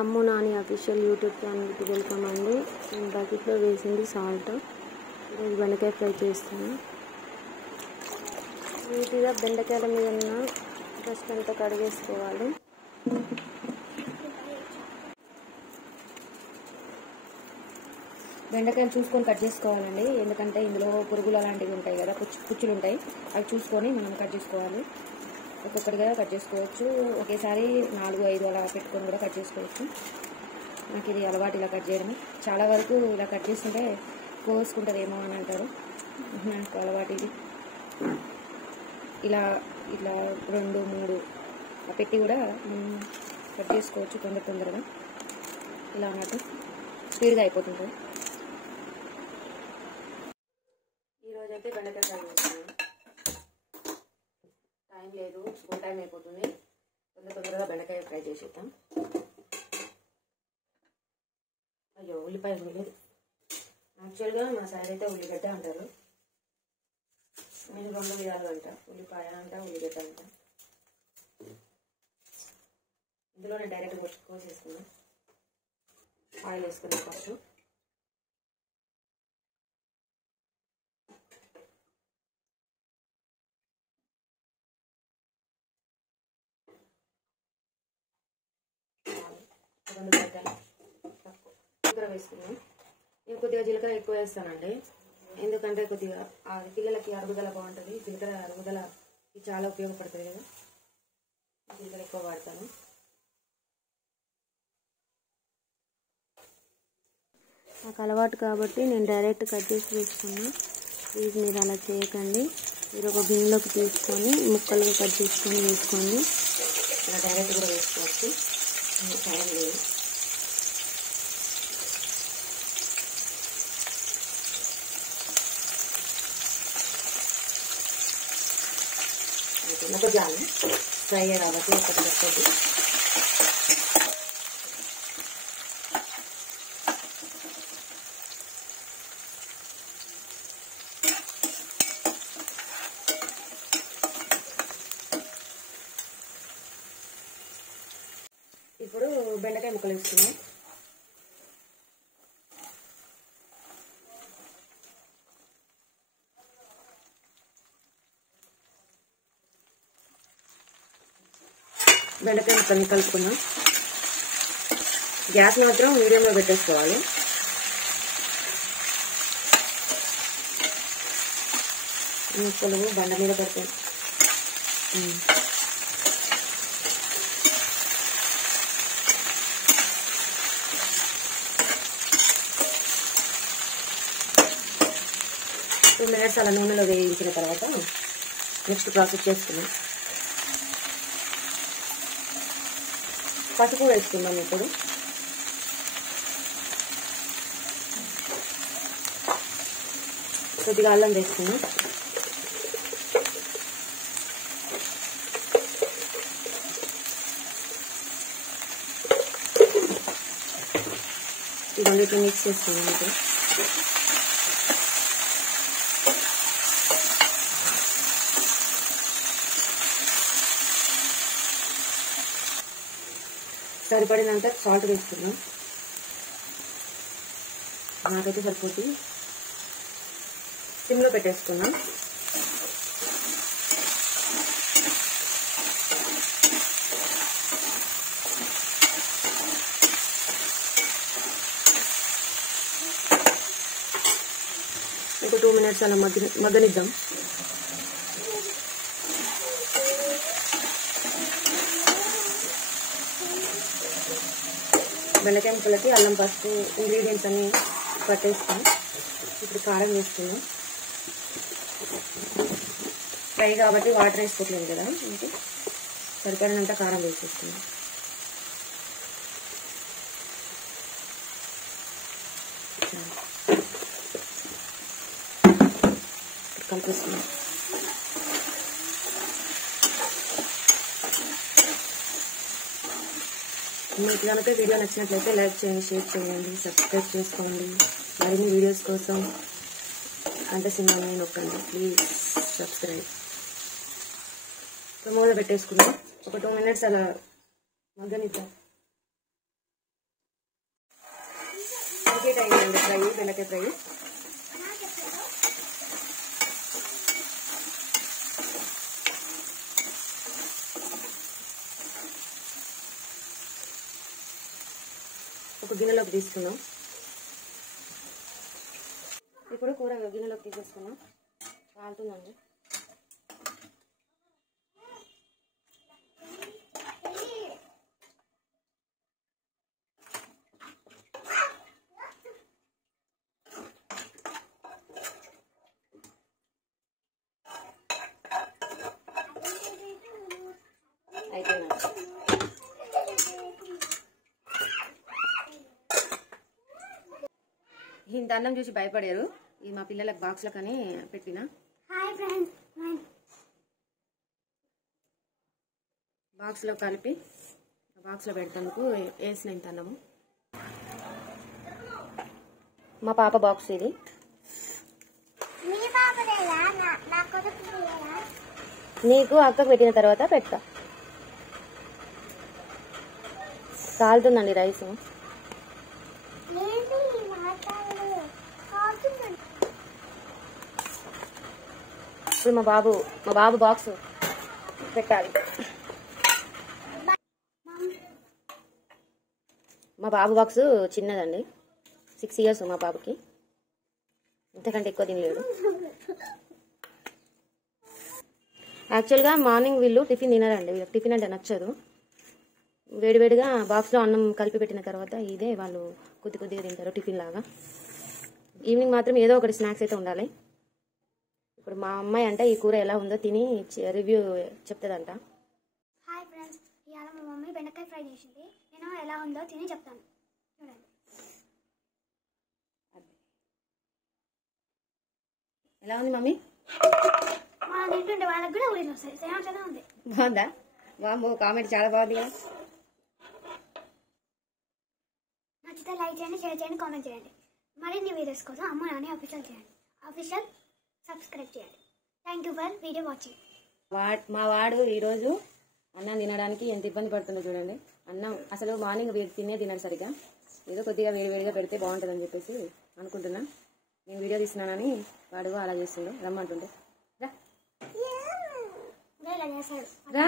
అమ్ము Nani official YouTube ఛానల్కి welcome అండి. నేను బకెట్లో వేసింది సాల్ట్. ఈరోజు బెండకాయ ఫ్రై చేస్తాను. నీట్గా బెండకాయల మీద ఉన్న డస్ట్ అంతా కడిగేసుకోవాలి. బెండకాయలు చూసుకొని కట్ చేసుకోవాలండి, ఎందుకంటే ఇందులో పురుగులు అలాంటివి ఉంటాయి కదా, పుచ్చులు ఉంటాయి. అవి చూసుకొని మనం కట్ చేసుకోవాలి. ఒక్కొక్కటిగా కట్ చేసుకోవచ్చు, ఒకేసారి 4-5 అలా పెట్టుకొని కూడా కట్ చేసుకోవచ్చు. నాకు ఇది అలవాటు ఇలా కట్ చేయడం. చాలా వరకు ఇలా కట్ చేస్తుంటే కోసుకుంటుందేమో అని అంటారు, నాకు అలవాటు ఇది. ఇలా ఇట్లా 2-3 పెట్టి కూడా కట్ చేసుకోవచ్చు తొందరగా. ఇలా అన్నట్టు స్పీడ్గా అయిపోతుంటుంది. ఈరోజైతే బెండకాయ ఫ్రై చేస్తున్నాను. టైం లేదు, స్కూల్ టైం అయిపోతుంది. తొందరగా బెండకాయ ఫ్రై చేసేద్దాం. అయ్యో, ఉల్లిపాయ లేదు. యాక్చువల్గా మా సైడ్ అయితే ఉల్లిగడ్డ అంటారు. నేను 2 విధాలు అంట, ఉల్లిపాయ అంట, ఉల్లిగడ్డ అంట. ఇందులోనే డైరెక్ట్ కోసేసుకున్నాం. ఆయిల్ వేసుకున్నాం ఫస్ట్. జీలకర్ర వేసుకున్నాం. నేను కొద్దిగా జీలకర్ర ఎక్కువ వేస్తానండి, ఎందుకంటే కొద్దిగా పిల్లలకి అరుగుదల బాగుంటుంది. జీలకర్ర అరుగుదలకి చాలా ఉపయోగపడుతుంది కదా, జీలకర్ర ఎక్కువ వాడతాను. నాకు అలవాటు కాబట్టి నేను డైరెక్ట్ కట్ చేసి వేసుకున్నా. ప్లీజ్ మీరు అలా చేయకండి. మీరు ఒక గిన్నెలోకి తీసుకొని ముక్కలుగా కట్ చేసుకొని వేసుకోండి. ఇలా డైరెక్ట్ కూడా వేసుకోవచ్చు, టైం లేదు. కొద్దిగా ఫ్రై కాబట్టి ఒకటి పెట్టద్దు. ఇప్పుడు బెండకాయ ముక్కలు వేసుకున్నాం. బెండకాయ ముక్కల్ని కలుపుకున్నాం. గ్యాస్ మాత్రం మీడియంలో పెట్టేసుకోవాలి. ముక్కలు బండ మీద పెడతాయి. టూ మినిట్స్ అలా నూనెలో వేయించిన తర్వాత నెక్స్ట్ ప్రాసెస్ చేసుకున్నాం. పసుపు వేసుకున్నాం. ఇప్పుడు కొద్దిగా అల్లం వేసుకున్నాం. ఈ రెండింటిని మిక్స్ చేసుకున్నాం. ఇప్పుడు సరిపడినంత సాల్ట్ వేసుకున్నాం. నాకైతే సరిపోతుంది. సిమ్లో పెట్టేసుకున్నాం. ఒక 2 మినిట్స్ అలా మగ్గనిద్దాం. బెండకాయ ముక్కలకి అల్లం, పసుపు ఇంగ్రీడియంట్స్ అన్ని పట్టేస్తాం. ఇప్పుడు కారం వేసుకున్నాం. ఫ్రై కాబట్టి వాటర్ వేసుకోవట్లేదు కదా, ఇంకా సరిపడినంత కారం వేసేస్తున్నాం. కలిపేస్తున్నాం. మీకు కనుక వీడియో నచ్చినట్లయితే లైక్ చేయండి, షేర్ చేయండి, సబ్స్క్రైబ్ చేసుకోండి. మరిన్ని వీడియోస్ కోసం గంట సింబల్ని నొక్కండి. Please subscribe. మూల పెట్టేసుకున్నాం. ఒక 2 మినిట్స్ అలా మగ్గనిద్దాం. బెండకాయ ఫ్రై. ఒక గిన్నెలోకి తీసుకున్నాం. ఇప్పుడు కూర గిన్నెలోకి తీసేసుకున్నాం. కాలుతుందండి. అయిపోయిందండి. ఇంత అన్నం చూసి భయపడారు. ఇది మా పిల్లలకు బాక్స్లో కానీ పెట్టిన. బాక్స్లో కలిపి బాక్స్లో పెడతానికి వేసిన ఇంత అన్నము. మా పాప బాక్స్ ఇది. నీకు అక్కకు పెట్టిన తర్వాత పెడతా. కాలుతుందండి రైస్. ఇప్పుడు మా బాబు బాక్స్ పెట్టాలి. మా బాబు బాక్స్ చిన్నదండి. 6 years మా బాబుకి. ఇంతకంటే ఎక్కువ తినలేడు. యాక్చువల్గా మార్నింగ్ వీళ్ళు టిఫిన్ తినరండి. వీళ్ళకి టిఫిన్ అంటే నచ్చదు. వేడివేడిగా బాక్స్లో అన్నం కలిపి పెట్టిన తర్వాత ఇదే వాళ్ళు కొద్దిగా తింటారు టిఫిన్ లాగా. ఈవినింగ్ మాత్రం ఏదో ఒకటి స్నాక్స్ అయితే ఉండాలి. ఇప్పుడు మా అమ్మాయి అంటే ఈ కూర ఎలా ఉందో తిని రివ్యూ చెప్తుందంట. హాయ్ ఫ్రెండ్స్, ఇవాళ మా మమ్మీ బెండకాయ ఫ్రై చేసింది. నేను ఎలా ఉందో తిని చెప్తాను. చూడండి. ఎలా ఉంది మమ్మీ? మనం తింటుంటే వాళ్ళకి కూడా ఊరిలో వస్తాయి. సేమ్ ఉంది. బాగుందా? బాబు కామెంట్ చాలా బాగుంది కదా. నచ్చితే లైక్ చేయండి, షేర్ చేయండి, కామెంట్ చేయండి. మరిన్ని వీడియోస్ కోసం అమ్మ నాని అఫీషియల్ సబ్స్క్రైబ్ చేయండి. Thank you for video watching. మా వాడు ఈరోజు అన్నం తినడానికి ఎంత ఇబ్బంది పడుతుందో చూడండి. అన్నం అసలు మార్నింగ్ తినడు సరిగ్గా. ఏదో కొద్దిగా వేడివేడిగా పెడితే బాగుంటుందని చెప్పేసి అనుకుంటున్నా. నేను వీడియో తీస్తున్నానని వాడు అలా చేస్తుండే. రమ్మంటుండే రా రా.